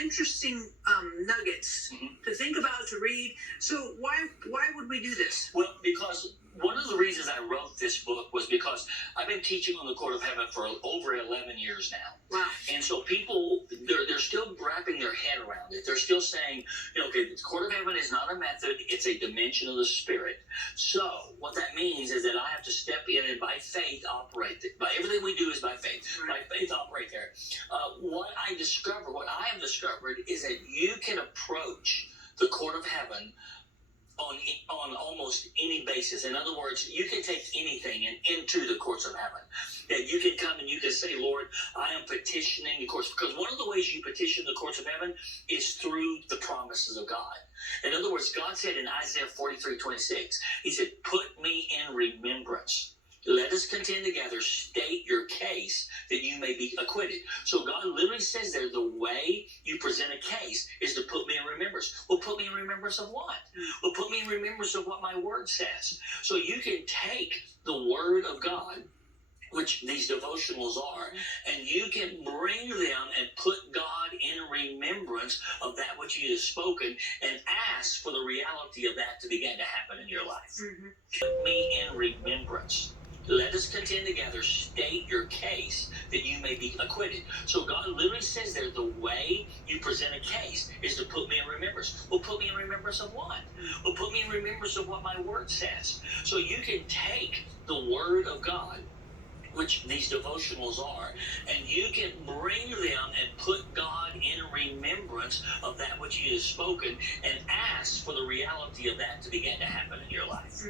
interesting nuggets to think about, to read. So why would we do this? Well, because one of the reasons I wrote this book was because I've been teaching on the court of heaven for over 11 years now. Wow. And so people, they're still wrapping their head around it. They're still saying, okay, the court of heaven is not a method, it's a dimension of the spirit. So what that means is that I have to step in and by faith operate. By everything we do is by faith. Right. By faith operate there. What I have discovered is that you can approach the court of heaven on almost any basis. In other words, you can take anything into the courts of heaven. That you can come and you can say, Lord, I am petitioning the courts. Because one of the ways you petition the courts of heaven is through the promises of God. In other words, God said in Isaiah 43:26, he said, put me in remembrance. Let us contend together, state your case that you may be acquitted. So God literally says there, the way you present a case is to put me in remembrance. Well, put me in remembrance of what? Well, put me in remembrance of what my word says. So you can take the word of God, which these devotionals are, and you can bring them and put God in remembrance of that which you have spoken and ask for the reality of that to begin to happen in your life. Put me in remembrance. Let us contend together, state your case that you may be acquitted. So God literally says there, the way you present a case is to put me in remembrance. Well, put me in remembrance of what? Well, put me in remembrance of what my word says. So you can take the word of God, which these devotionals are, and you can bring them and put God in remembrance of that which you have spoken and ask for the reality of that to begin to happen in your life.